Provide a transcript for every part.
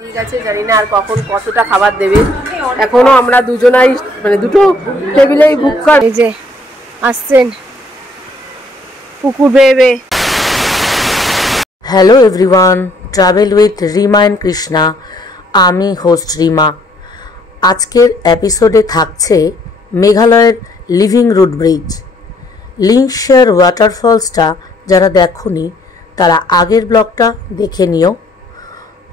ঠিক আছে, জানি না আর কখন কতটা খাবার দেবে। এখনো আমরা দুজনাই মানে দুটো টেবিলেই বুক কর। এই যে আসছেন পুকুর বেয়ে। Hello everyone, travel with Rima and Krishna. আমি হোস্ট রিমা। আজকের এপিসোডে থাকছে মেঘালয়ের লিভিং রুট ব্রিজ। লিংকশেয়ার ওয়াটারফলসটা যারা দেখোনি তারা আগের ব্লগটা দেখে নিও।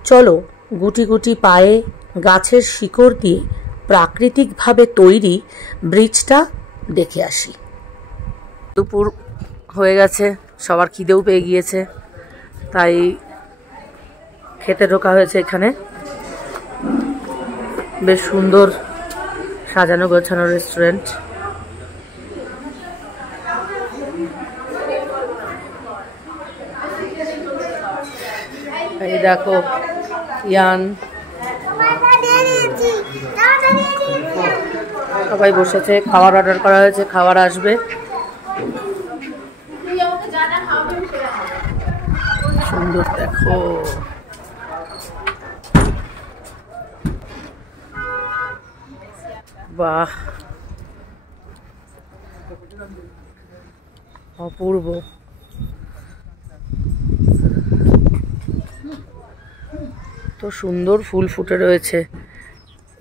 চলো গুটি গুটি পায়ে গাছের শিকড় দিয়ে প্রাকৃতিকভাবে তৈরি ব্রিজটা দেখে আসি। দুপুর হয়ে গেছে, সবার খিদেও পেয়ে গিয়েছে, তাই খেতে ঢোকা হয়েছে এখানে। বেশ সুন্দর সাজানো গোছানো রেস্টুরেন্ট। এই দেখো ইয়ান, সবাই বসেছে, খাবার অর্ডার করা হয়েছে, খাবার আসবে। সুন্দর দেখো, বাহ অপূর্ব। তো সুন্দর ফুল ফুটে রয়েছে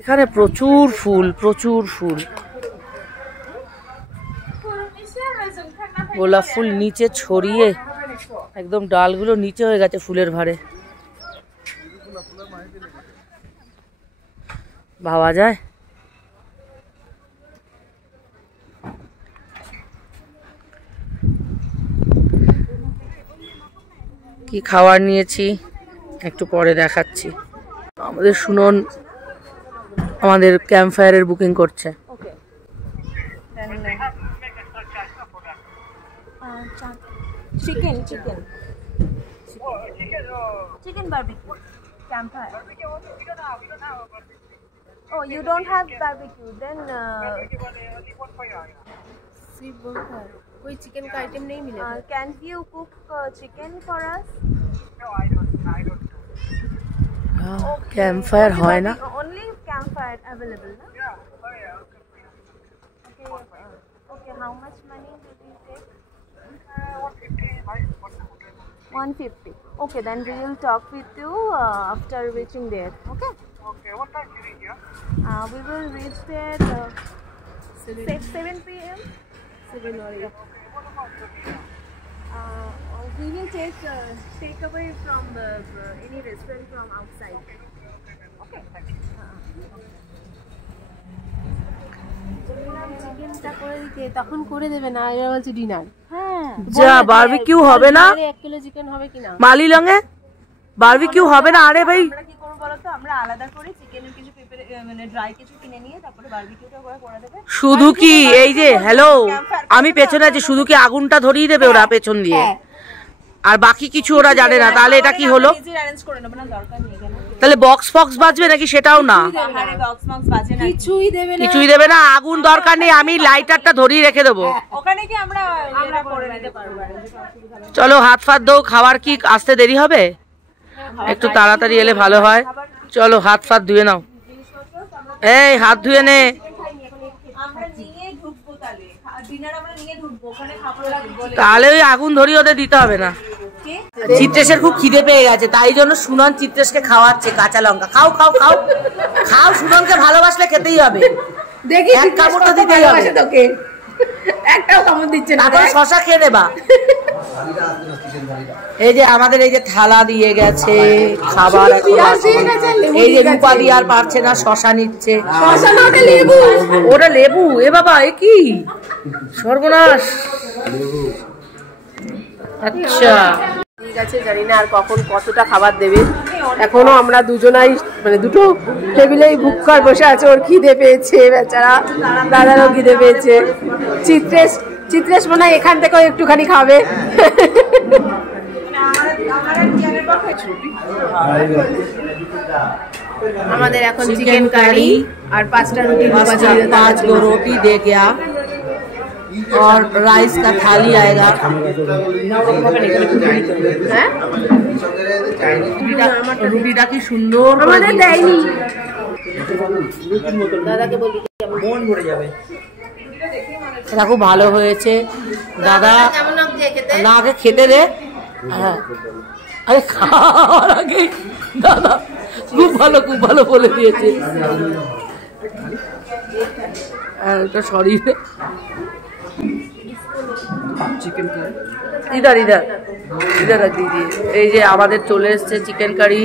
এখানে, প্রচুর ফুল, প্রচুর ফুল। গোলাপ ফুল নিচে ছড়িয়ে একদম ডালগুলো নিচে হয়ে গেছে ফুলের ভারে। ভাবা যায়। কি খাবার নিয়েছি একটু পরে দেখাচ্ছি। আমাদের শুনুন, আমাদের ক্যাম্প ফায়ারের বুকিং করছে। Chicken barbecue. Campfire. Oh, you don't have barbecue. Then सिर्फ bonfire, कोई चिकन का आइटम नहीं मिलेगा? Can you cook chicken for us? No, I don't do. Camp fire হয় না? Only campfire available, no? Yeah, oh yeah. Okay, how much money did you take? 150. 150. Okay, then we will talk with you after reaching there. Okay? Okay, what time do you reach here? We will reach there 7 p.m. 7 or 8. What about the visa? We will take away from any restaurant from outside. Okay, thank you. চিকেনটা করে দিতে তখন করে দেবে না, এরা বলছে dinner. হ্যাঁ, যা বারবিকিউ হবে না? 1 কিলো চিকেন হবে কিনা? মালিলঙে বারবিকিউ হবে না? আরে ভাই, আমরা কি করব বলো তো, আমরা আলাদা করে চিকেনের কিছু মানে ড্রাই কিছু কিনে নিয়ে তারপরে বারবিকিউটা করে দেবে। শুধু কি এই যে হ্যালো আমি পেছনে আছি, শুধু কি আগুনটা ধরিয়ে দেবে ওরা পেছন দিয়ে, আর বাকি কিছু ওরা জানে না? তাহলে এটা কি হলো? অ্যারেঞ্জ করে নেব না, দরকার নেই। কেন তাহলে বক্স ফক্স বাজবে নাকি? সেটাও না, আরে বক্স বক্স বাজে না, কিছুই দেবে না, কিছুই দেবে না। আগুন দরকার নেই, আমি লাইটারটা ধরিয়ে রেখে দেবো। ওখানে কি আমরা করে নিতে পারবো। চলো হাত ফাত দাও। খাবার কি আসতে দেরি হবে? একটু তাড়াতাড়ি এলে ভালো হয়। চলো হাত ফাত ধুয়ে নাও। এই হাত ধুয়ে নে। আমরা নিয়ে ঢুকবো, তাহলে ডিনার আমরা নিয়ে ঢুকবো, ওখানে খাবো। তাহলে ওই আগুন ধরিয়ে ওদের দিতে হবে না। চিত্রেশের খুব খিদে পেয়ে গেছে, তাই জন্য সুনন চিত্রেশকে খাওয়াচ্ছে কাঁচা লঙ্কা। খাও খাও খাও খাও, সুননকে ভালোবাসলে খেতেই হবে। দেখি এক কামড় তো দিতেই হবে তোকে। একটাও কামড় দিচ্ছে না, তারপরে শশা খেয়ে নেবা। এই যে আমাদের এই যে থালা দিয়ে গেছে খাবার, এই যে রূপা দিয়ে আর পারছে না, শশা নিচ্ছে। ওটা লেবু? এ বাবা, এ কি সর্বনাশ। আচ্ছা ঠিক আছে, জানি না আর কখন কতটা খাবার দেবে। এখনো আমরা দুজনাই মানে দুটো টেবিলেই বুক কর বসে আছে। ওর খিদে পেয়েছে বেচারা, দাদারও খিদে পেয়েছে। চিত্রেশ মনে হয় এখান থেকেও একটুখানি খাবে। আমাদের এখন চিকেন কারি আর 5টা রুটি। 5 गो रोटी दे गया। और राइस का थाली आएगा। রুটিটা কি সুন্দর আমাদের দেয়নি। দাদাকে বলি মন ভরে যাবে। এটা খুব ভালো হয়েছে দাদা। কেমন লাগছে খেতে? না আগে খেতে দে। হ্যাঁ আরে খাওয়ার আগে দাদা খুব ভালো বলে দিয়েছে। এটা সরি ইধার রাখ দিদি। এই যে আমাদের চলে এসছে চিকেন কারি,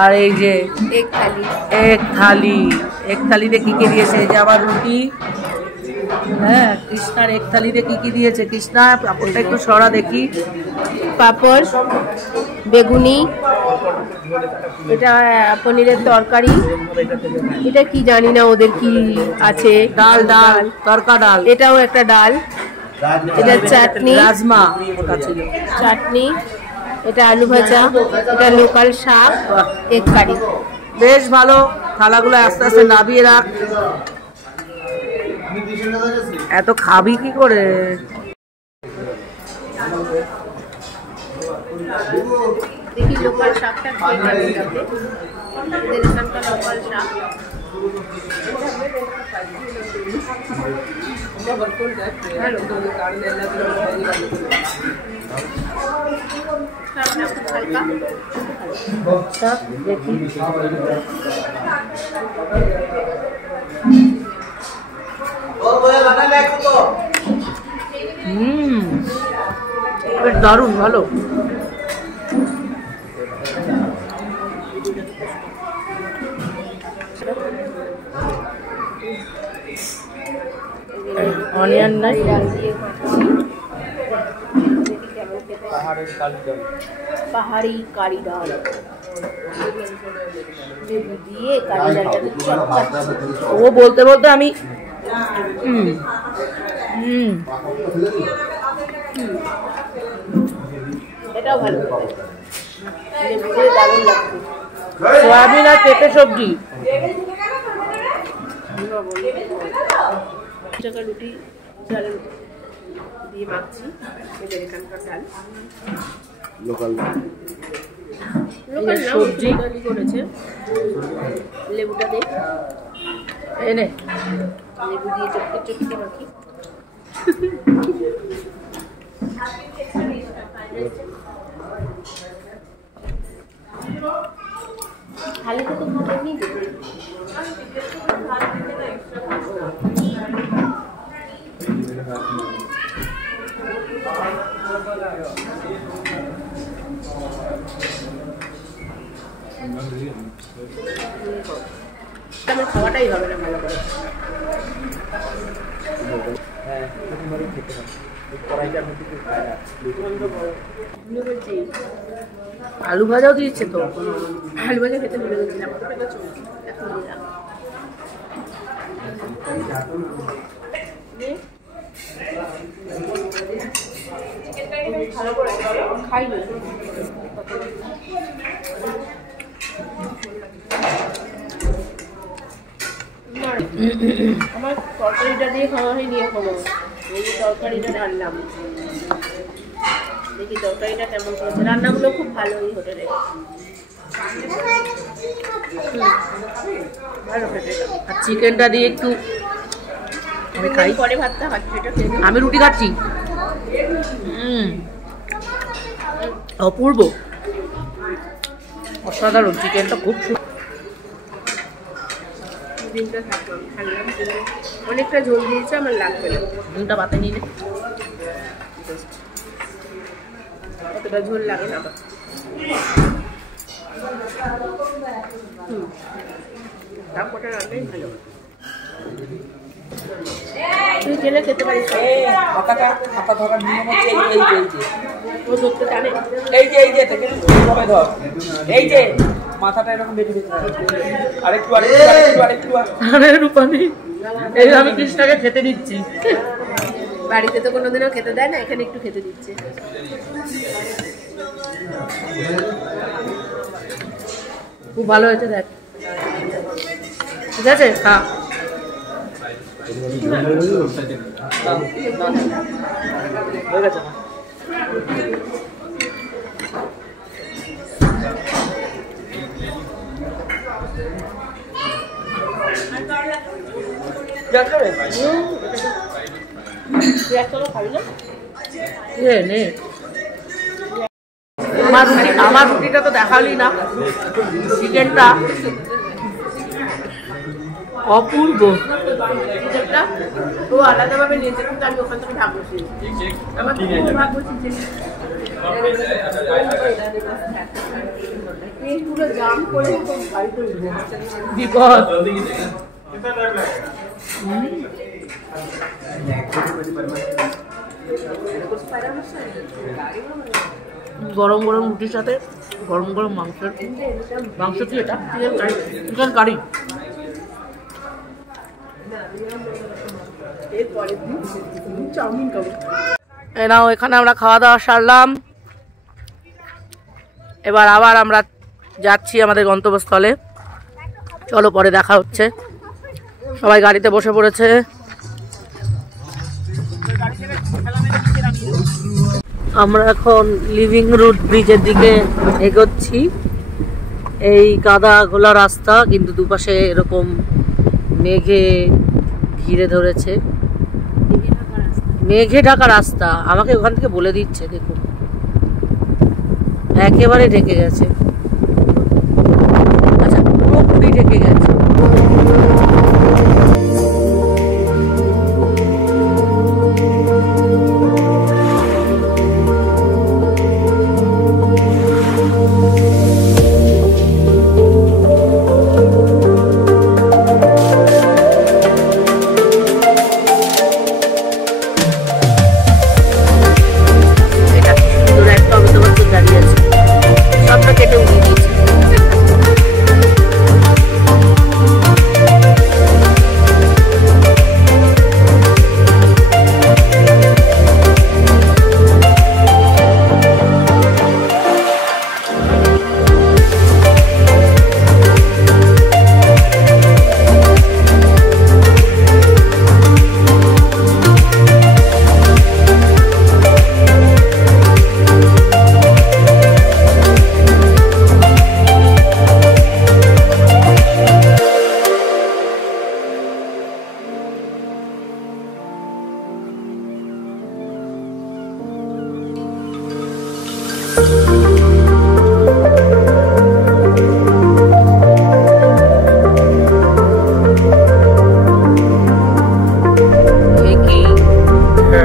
আর এই যে এক থালিতে কি কি দিয়েছে। এই যে আবার রুটি। হ্যাঁ কৃষ্ণার এক থালিতে কি দিয়েছে। কৃষ্ণা পাপড়টা একটু সরা দেখি। পাপড়, বেগুনি, এটা পনিরের তরকারি, এটা কি জানি না ওদের কি আছে। ডাল তরকা ডাল, এটাও একটা ডাল, এটা চাটনি, রাজমা ওটা ছিল চাটনি, এটা আলু ভাজা, এটা লোকাল শাক, এক কারি। বেশ ভালো। থালাগুলো আস্তে আস্তে নামিয়ে রাখ। এত খাবি কি করে? দেখি লোকাল শাকটা খেয়ে কেমন লাগে। এদের এখানকার লোকাল শাক ভালো। শাকটা খুব হালকা। দেখি বেশ দারুণ ভালো। অনিয়ন নাই, ডাল দিয়ে খাচ্ছি, দেখি কেমন খেতে। পাহাড়ি কারি ডাল লেবু দিয়ে কারি ডালটাকে চটকাচ্ছি। ও বলতে আমি এটাও ভালো, লেবু দিয়ে দারুণ লাগছে। সোয়াবিন আর পেঁপে সবজি। টাকা রুটি, চালের রুটি দিয়ে মাখছি। এদের এখানকার ডাল লোকাল সবজি করেছে। লেবুটা দে, এনে লেবু দিয়ে চটকে মাখি। থালিতে তো খাবার নেই। আমার খাওয়াটাই হবে না ভালো করে। আলু ভাজাও দিয়েছে তো। আলু ভাজা খেতে ভুলে গেছিলাম। এখন দিলাম। খাইনি। আমার তরকারিটা দিয়ে খাওয়া হয়নি এখনো। এই যে তরকারিটা ঢাললাম, দেখি তরকারিটা কেমন করেছে। রান্নাগুলো খুব ভালো এই হোটেলে, ভালো খেতে। আর চিকেনটা দিয়ে একটু আমি খাই। পরে ভাতটা খাচ্ছি, এটা খেয়ে নিই। আমি রুটি খাচ্ছি। অপূর্ব, অসাধারণ। চিকেনটা খুব ডিমটা থাকলাম, খাইলাম, অনেকটা ঝোল দিয়েছে, আমার লাগবে না। ডিমটা পাতে নিলে অতটা ঝোল লাগে না আমার। তারপরটা রান্নাই ভালো। তুই জেলে খেতে পারিস। হাতা ধরার নিয়ম হচ্ছে ও ধরতে জানে। এই যে থেকে কবে ধর, এই যে মাথাটা এরকম বেশি আরেকটু আরে রূপানি, এই আমি কৃষ্ণাকে খেতে দিচ্ছি। বাড়িতে তো কোনোদিনও খেতে দেয় না, এখানে একটু খেতে দিচ্ছে। খুব ভালো হয়েছে, দেখ। ঠিক আছে, খা। হয়ে গেছে না? আমার রুটিটা তো দেখালি না, চিকেনটা অপূর্ব। চিকেনটা ও আলাদাভাবে নিয়েছে, কিন্তু আমি ওখান থেকে ভাগ বসিয়েছি। আমার ভাগ বসিয়েছি, পুরো জাম করে বিপদ। গরম গরম রুটির সাথে গরম গরম মাংস কি এটা? Chicken curry. চাউমিন খাবো। নাও, এখানে আমরা খাওয়া দাওয়া সারলাম। এবার আবার আমরা যাচ্ছি আমাদের গন্তব্যস্থলে। চলো, পরে দেখা হচ্ছে। সবাই গাড়িতে বসে পড়েছে। আমরা এখন লিভিং রুট ব্রিজের দিকে এগোচ্ছি। এই কাদা ঘোলা রাস্তা, কিন্তু দুপাশে এরকম মেঘে ঘিরে ধরেছে। মেঘে ঢাকা রাস্তা, আমাকে ওখান থেকে বলে দিচ্ছে, দেখুন একেবারে ঢেকে গেছে। আচ্ছা, পুরোপুরি ঢেকে গেছে।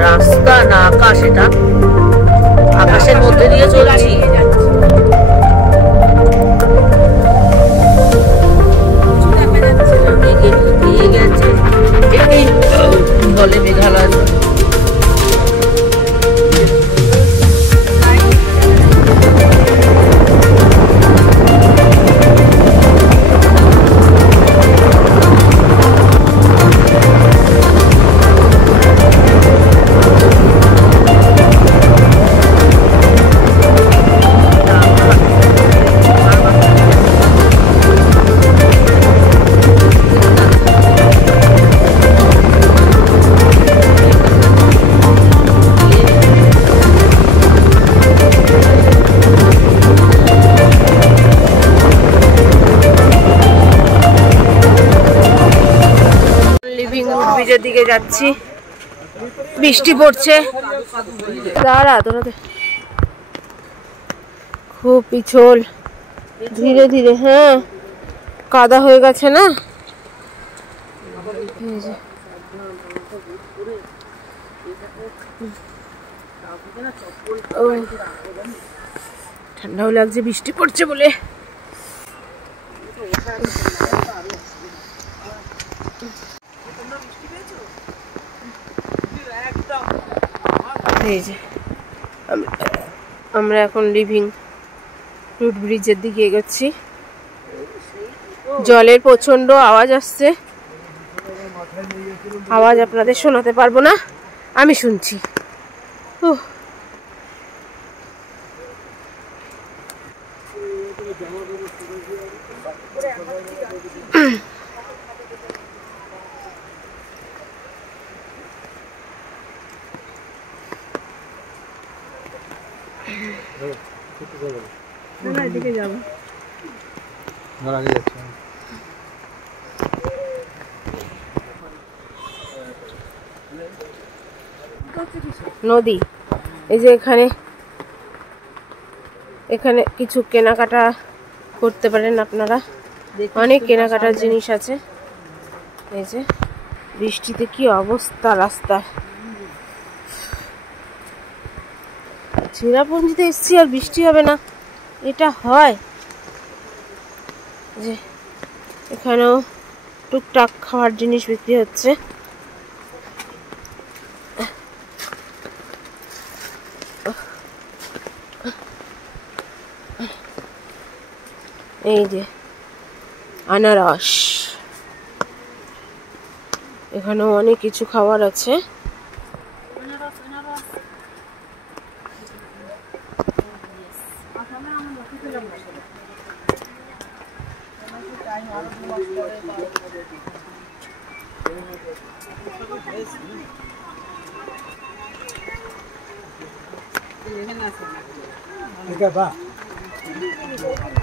রাস্তা না আকাশ, এটা আকাশের মধ্যে দিয়ে চলছি। বলে মেঘালয় ব্রিজের দিকে যাচ্ছি। বৃষ্টি পড়ছে, দাঁড়া তোরা, খুব পিছল, ধীরে ধীরে। হ্যাঁ, কাদা হয়ে গেছে না। ঠান্ডাও লাগছে বৃষ্টি পড়ছে বলে। এই যে আমরা এখন লিভিং রুট ব্রিজের দিকে এগোচ্ছি। জলের প্রচন্ড আওয়াজ আসছে, আওয়াজ আপনাদের শোনাতে পারবো না, আমি শুনছি। এদিকে যাবো। নদী, এই যে এখানে এখানে কিছু কেনাকাটা করতে পারেন আপনারা, অনেক কেনাকাটার জিনিস আছে। এই যে বৃষ্টিতে কি অবস্থা রাস্তার, চিরাপুঞ্জিতে এসছি আর বৃষ্টি হবে না, এটা হয়? যে এখানেও টুকটাক খাওয়ার জিনিস বিক্রি হচ্ছে। এই যে আনারস, এখানেও অনেক কিছু খাবার আছে।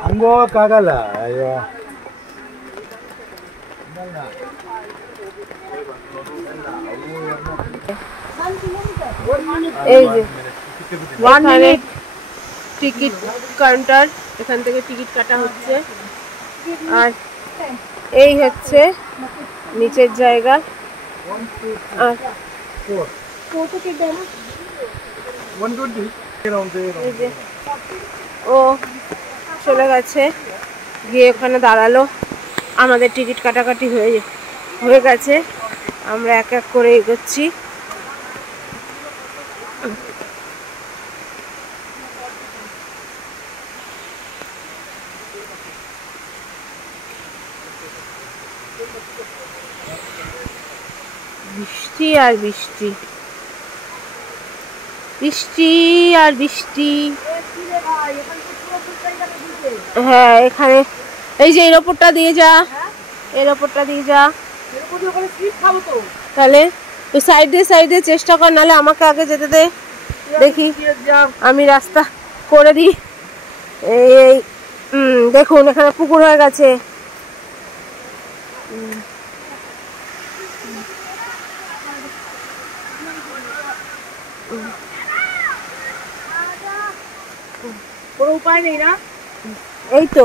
Anggo kagala, ayo. এই যে 1 মিনিট টিকিট কাউন্টার, এখান থেকে টিকিট কাটা হচ্ছে। আর এই হচ্ছে নিচের জায়গা। আর এই যে ও চলে গেছে, গিয়ে ওখানে দাঁড়ালো। আমাদের টিকিট কাটাকাটি হয়ে গেছে, আমরা এক এক করে এগোচ্ছি। বৃষ্টি আর বৃষ্টি, বৃষ্টি আর বৃষ্টি। হ্যাঁ এখানে এই যে এর ওপরটা দিয়ে যা, এর ওপরটা দিয়ে যা, তাহলে তুই সাইড দিয়ে চেষ্টা কর, নাহলে আমাকে আগে যেতে দে, দেখি আমি রাস্তা করে দিই। এই দেখুন এখানে পুকুর হয়ে গেছে। কোনো উপায় নেই না, এই তো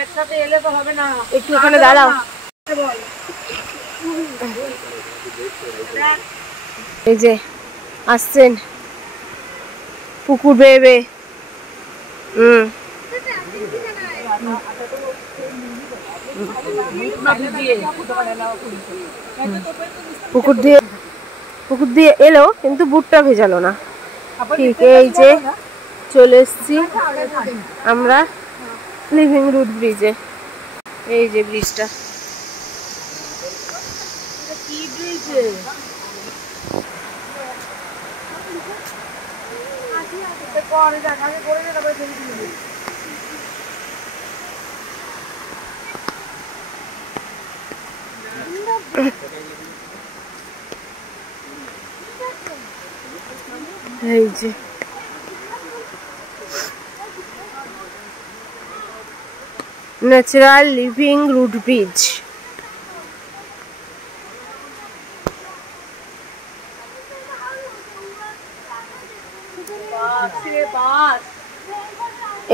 একসাথে এলে তো হবে না, একটু ওখানে দাঁড়াও। এই যে আসছেন পুকুর বেয়ে বেয়ে। পুকুর দিয়ে এলো কিন্তু বুটটা ভেজালো না। ঠিক এই যে চলে এসছি আমরা লিভিং রুট ব্রিজে। এই যে ব্রিজটা, কি ব্রিজ? এই যে ন্যাচারাল লিভিং রুট ব্রিজ।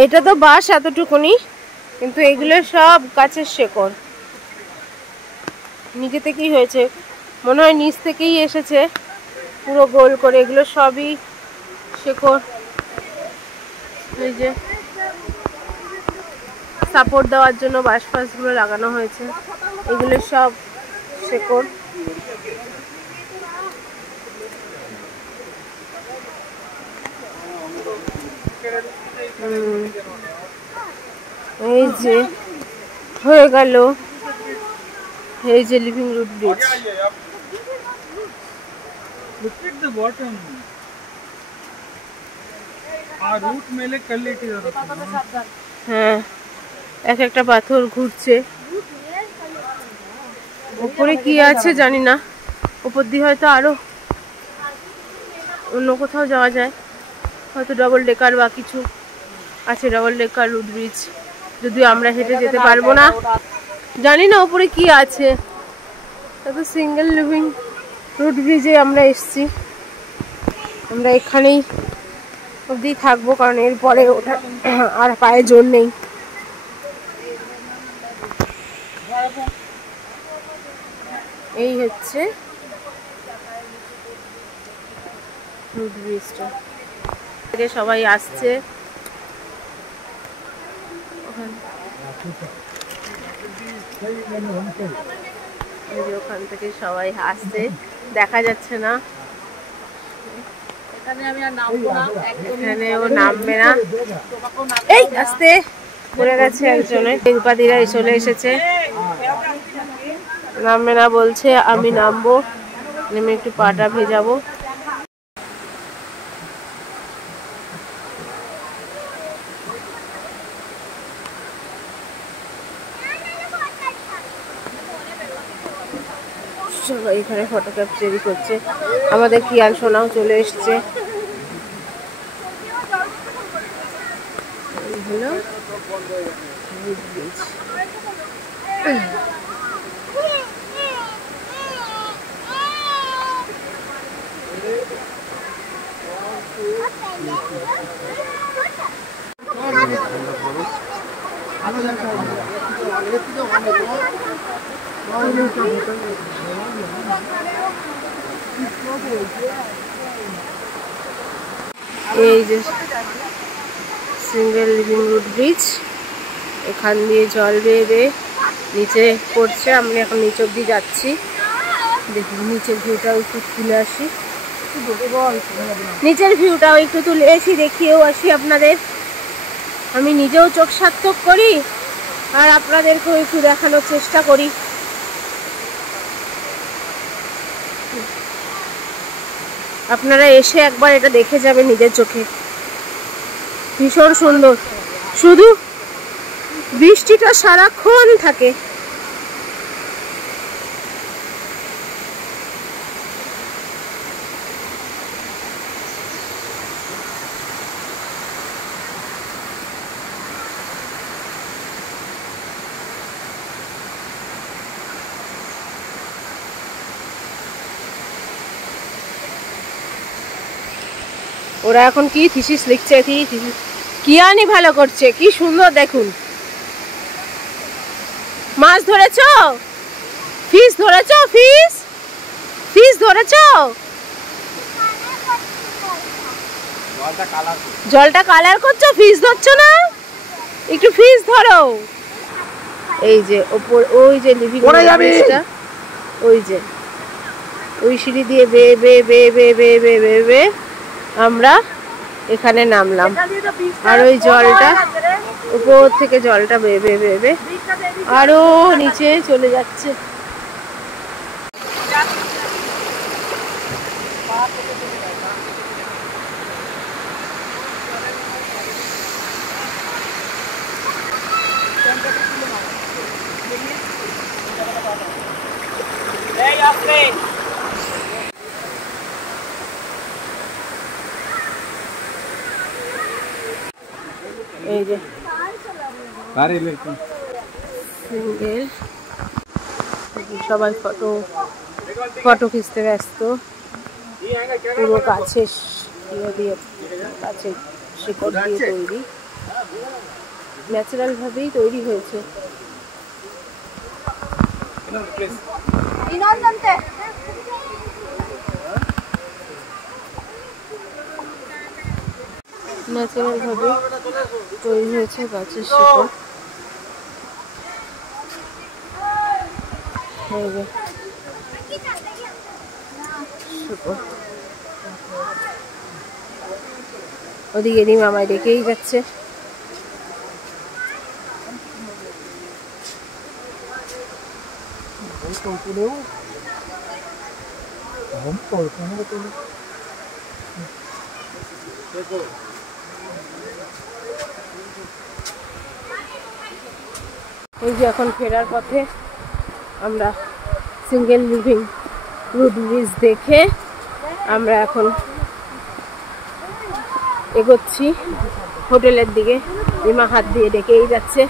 এটা তো বাস এতটুকুনি, কিন্তু এগুলো সব গাছের শেকড়। নিচে থেকেই হয়েছে, মনে হয় নিচ থেকেই এসেছে পুরো গোল করে। এগুলো সবই শেকড়। এই যে সাপোর্ট দেওয়ার জন্য বাঁশ ফাঁসগুলো লাগানো হয়েছে, এগুলো সব শেকড়। এই যে হয়ে গেল, এই যে living root bridge. Look at the bottom. Our root मेले कर लेती है। হ্যাঁ এক একটা পাথর ঘুরছে, উপরে কি আছে জানি না, উপর দিয়ে হয়তো আরো অন্য কোথাও যাওয়া যায়। হয়তো ডবল ডেকার বা কিছু আছে, ডবল ডেকার রুট ব্রিজ, যদিও আমরা হেঁটে যেতে পারবো না, জানি না উপরে কি আছে। তবে সিঙ্গেল লিভিং রুট ব্রিজে আমরা এসছি, আমরা এখানেই অবধি থাকবো, কারণ এরপরে ওটা আর পায়ে জোর নেই। এই হচ্ছে রুট ব্রিজটা, থেকে সবাই আসছে, ওখান থেকে সবাই আসছে, দেখা যাচ্ছে না, এখানে ও নামবে না, এই আসতে পড়ে গেছে একজনে, উপাধিরা চলে এসেছে, নামবে না বলছে, আমি নামবো, নেমে একটু পাটা ভেজাবো। সবাই এখানে ফটো ক্যাপচারি করছে, আমাদের কিয়াল সোনাও চলে এসছে। হলো এই যে সিঙ্গেল লিভিং রুট ব্রিজ, এখান দিয়ে জল বেয়ে বেয়ে নিচে পড়ছে, আমি এখন নিচ অব্দি যাচ্ছি, দেখুন নিচের ভিউটাও একটু তুলে আসি, নিচের ভিউটাও একটু তুলে আসি, দেখিয়েও আসি আপনাদের, আমি নিজেও চোখ সার্থক করি আর আপনাদেরকেও একটু দেখানোর চেষ্টা করি। আপনারা এসে একবার এটা দেখে যাবেন নিজের চোখে, ভীষণ সুন্দর, শুধু বৃষ্টিটা সারাক্ষণ থাকে। ওরা এখন কি থিসিস লিখছে, কি আনি ভালো করছে, কি সুন্দর দেখুন। মাছ ধরেছো? ফিশ ধরেছো? ফিশ ফিশ ধরেছো? জলটা কালার করছো, ফিশ ধরছো না? একটু ফিশ ধরো। এই যে ওপর ওই যে লিভিং রুমটা, ওই যে ওই সিঁড়ি দিয়ে বেয়ে বেয়ে বেয়ে বেয়ে বেয়ে বেয়ে বেয়ে বেয়ে আমরা এখানে নামলাম, আর ওই জলটা উপর থেকে জলটা বেয়ে বেয়ে বেয়ে বেয়ে আরো নিচে চলে যাচ্ছে। এই যে সিঙ্গেল, সবাই ফটো ফটো খিচতে ব্যস্ত, পুরো কাছে দিয়ে কাছে শিকড় দিয়ে তৈরি, ন্যাচারাল ভাবেই তৈরি হয়েছে। ন্যাচারাল ভাবে তৈরি হয়েছে গাছের শিকড়। ওদিকে রিম আমায় ডেকেই যাচ্ছে। এই যে এখন ফেরার পথে আমরা সিঙ্গেল লিভিং রুট ব্রিজ দেখে আমরা এখন এগোচ্ছি হোটেলের দিকে। রিমা হাত দিয়ে ডেকেই যাচ্ছে।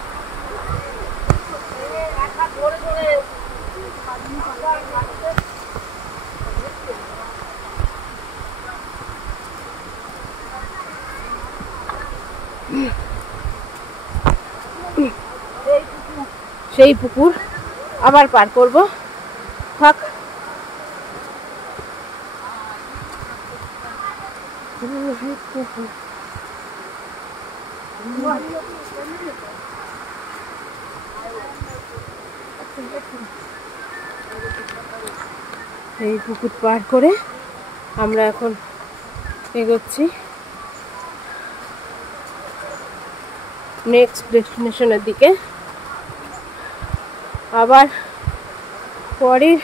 সেই পুকুর আবার পার করব। থাক। এই পুকুর পার করে আমরা এখন এগোচ্ছি নেক্সট ডেস্টিনেশনের দিকে। আবার পরের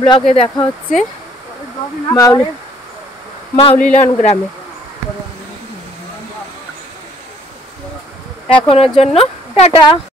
ব্লগে দেখা হচ্ছে মাউলিলন গ্রামে। এখনের জন্য টাটা।